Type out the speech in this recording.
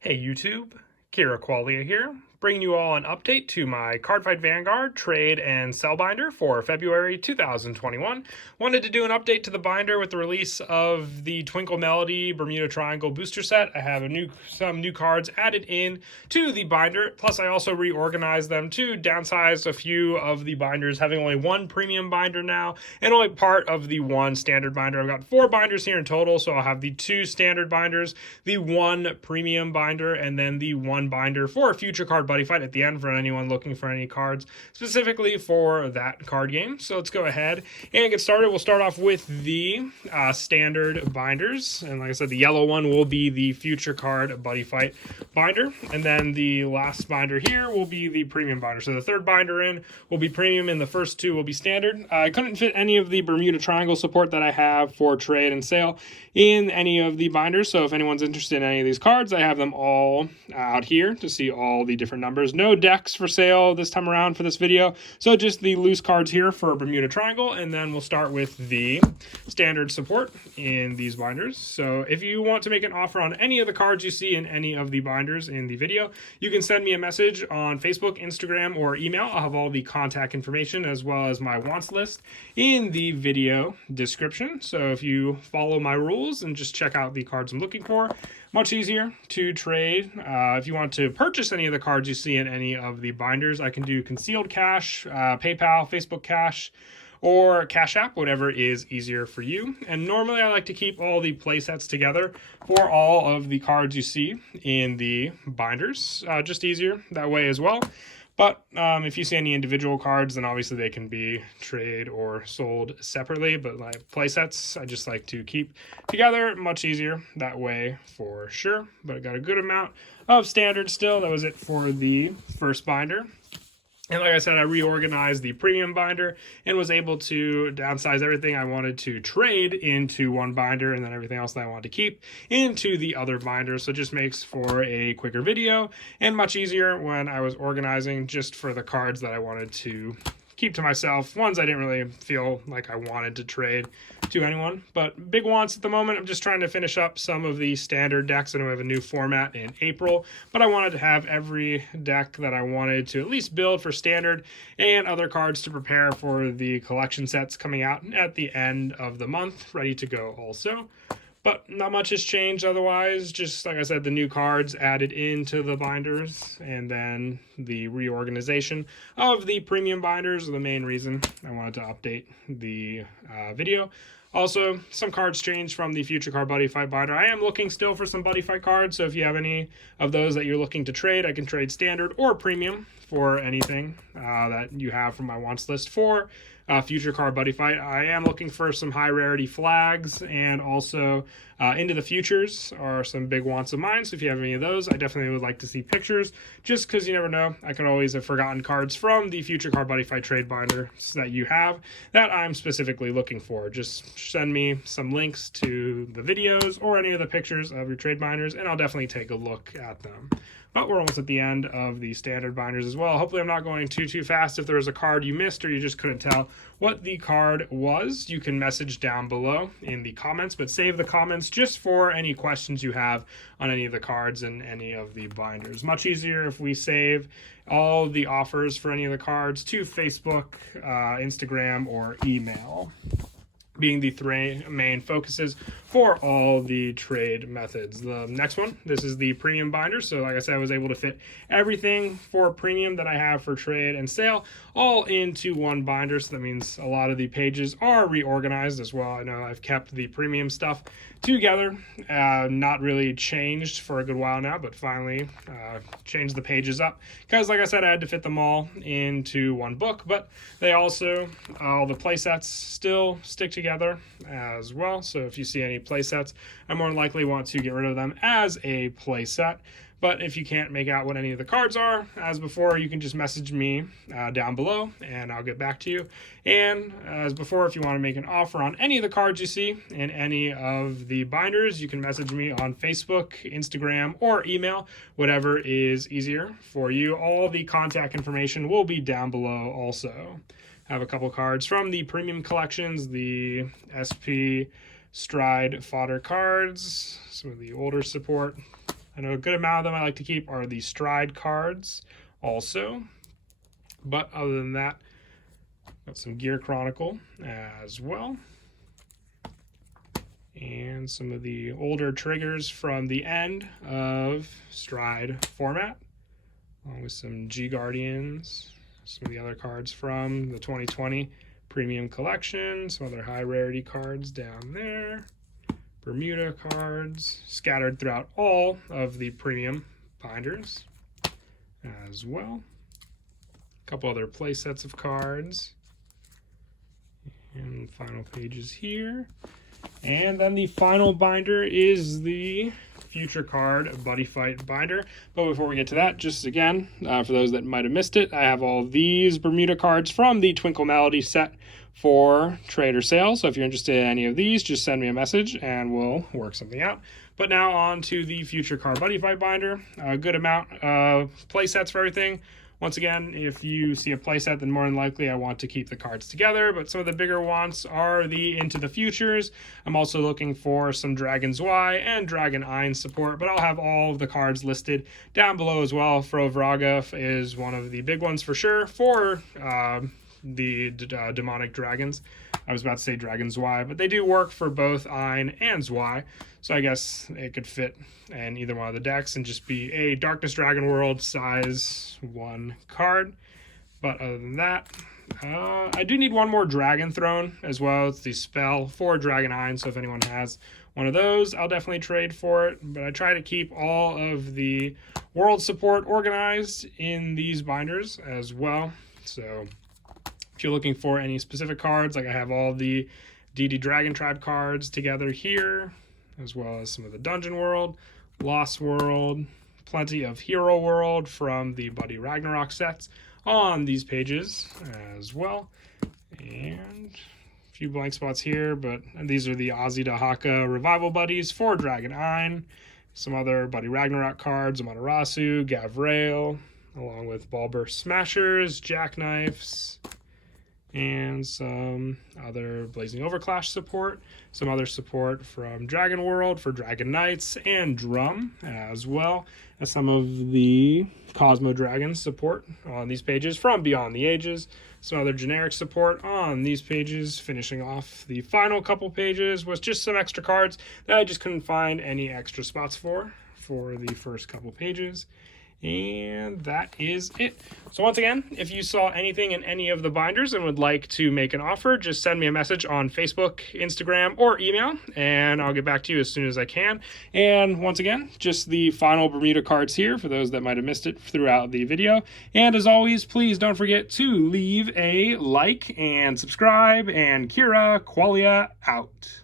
Hey YouTube, Kira Qualia here, bringing you all an update to my Cardfight Vanguard trade and sell binder for February 2021. Wanted to do an update to the binder with the release of the Twinkle Melody Bermuda Triangle booster set. I have some new cards added in to the binder, plus I also reorganized them to downsize a few of the binders, having only one premium binder now and only part of the one standard binder. I've got 4 binders here in total, so I'll have the 2 standard binders, the 1 premium binder, and then the 1 binder for a future card buddy fight at the end for anyone looking for any cards specifically for that card game. So let's go ahead and get started. We'll start off with the standard binders, and like I said, the yellow one will be the future card buddy fight binder, and then the last binder here will be the premium binder. So the third binder in will be premium and the first 2 will be standard. I couldn't fit any of the Bermuda Triangle support that I have for trade and sale in any of the binders, so if anyone's interested in any of these cards, I have them all out here to see all the different numbers. No decks for sale this time around for this video, so just the loose cards here for Bermuda Triangle, and then we'll start with the standard support in these binders. So if you want to make an offer on any of the cards you see in any of the binders in the video, you can send me a message on Facebook, Instagram, or email. I'll have all the contact information as well as my wants list in the video description. So if you follow my rules and just check out the cards I'm looking for, much easier to trade. If you want to purchase any of the cards you see in any of the binders, I can do concealed cash, PayPal, Facebook Cash, or Cash App, whatever is easier for you. And normally I like to keep all the play sets together for all of the cards you see in the binders. Just easier that way as well. But if you see any individual cards, then obviously they can be traded or sold separately. But like play sets, I just like to keep together, much easier that way for sure. But I got a good amount of standard still. That was it for the first binder. And like I said, I reorganized the premium binder and was able to downsize everything I wanted to trade into one binder, and then everything else that I wanted to keep into the other binder. So it just makes for a quicker video and much easier when I was organizing just for the cards that I wanted to keep to myself. Ones I didn't really feel like I wanted to trade to anyone, but big wants at the moment. I'm just trying to finish up some of the standard decks. I know we have a new format in April, but I wanted to have every deck that I wanted to at least build for standard and other cards to prepare for the collection sets coming out at the end of the month, ready to go also. But not much has changed otherwise. Just like I said, the new cards added into the binders, and then the reorganization of the premium binders are the main reason I wanted to update the video. Also, some cards changed from the Future Card Buddy Fight binder. I am looking still for some Buddy Fight cards, so if you have any of those that you're looking to trade, I can trade standard or premium for anything that you have from my wants list for Future Card Buddy Fight. I am looking for some high rarity flags, and also Into the Futures are some big wants of mine. So if you have any of those, I definitely would like to see pictures, just because you never know. I could always have forgotten cards from the Future Card Buddy Fight trade binder that you have that I'm specifically looking for. Just send me some links to the videos or any of the pictures of your trade binders, and I'll definitely take a look at them. But we're almost at the end of the standard binders as well. Hopefully I'm not going too fast. If there was a card you missed or you just couldn't tell what the card was, you can message down below in the comments, but save the comments just for any questions you have on any of the cards and any of the binders. Much easier if we save all the offers for any of the cards to Facebook, Instagram, or email, being the 3 main focuses for all the trade methods. The next one, this is the premium binder. So like I said, I was able to fit everything for premium that I have for trade and sale all into one binder. So that means a lot of the pages are reorganized as well. I know I've kept the premium stuff together, not really changed for a good while now, but finally changed the pages up, because like I said, I had to fit them all into one book. But they also, all the play sets still stick together as well. So if you see any play sets, I more than likely want to get rid of them as a play set. But if you can't make out what any of the cards are, as before, you can just message me down below and I'll get back to you. And as before, if you want to make an offer on any of the cards you see in any of the binders, you can message me on Facebook, Instagram, or email, whatever is easier for you. All the contact information will be down below also. I have a couple cards from the premium collections, the SP Stride fodder cards, some of the older support. I know a good amount of them I like to keep are the Stride cards also. But other than that, got some Gear Chronicle as well. And some of the older triggers from the end of Stride format, along with some G Guardians, some of the other cards from the 2020 Premium Collection, some other high rarity cards down there, Bermuda cards scattered throughout all of the premium binders as well. A couple other play sets of cards, and final pages here. And then the final binder is the Future Card Buddy Fight binder. But before we get to that, just again, for those that might have missed it, I have all these Bermuda cards from the Twinkle Melody set for trade or sale. So if you're interested in any of these, just send me a message and we'll work something out. But now on to the Future Card Buddy Fight binder. A good amount of play sets for everything. Once again, if you see a playset, then more than likely I want to keep the cards together, but some of the bigger wants are the Into the Futures. I'm also looking for some Dragon Zwei and Dragon Ein support, but I'll have all of the cards listed down below as well. Frovraga is one of the big ones for sure for the demonic dragons. I was about to say Dragon Zwei, but they do work for both Ein and Zwei, so I guess it could fit in either one of the decks and just be a Darkness Dragon World size 1 card. But other than that, I do need one more Dragon Throne as well. It's the spell for Dragon Ein, so if anyone has one of those, I'll definitely trade for it. But I try to keep all of the world support organized in these binders as well. So if you're looking for any specific cards, like I have all the DD Dragon Tribe cards together here, as well as some of the Dungeon World, Lost World, plenty of Hero World from the Buddy Ragnarok sets on these pages as well. And a few blank spots here, but these are the Ozzy Dahaka Revival Buddies for Dragon Ein, some other Buddy Ragnarok cards, Amaterasu, Gavrail, along with Ballburst Smashers, Jackknifes, and some other Blazing Overclash support, some other support from Dragon World for Dragon Knights and Drum, as well as some of the Cosmo Dragons support on these pages from Beyond the Ages, some other generic support on these pages. Finishing off the final couple pages was just some extra cards that I just couldn't find any extra spots for the first couple pages. And that is it. So once again, if you saw anything in any of the binders and would like to make an offer, just send me a message on Facebook, Instagram, or email, and I'll get back to you as soon as I can. And once again, just the final Bermuda cards here for those that might have missed it throughout the video. And as always, please don't forget to leave a like and subscribe, and Kira Qualia out.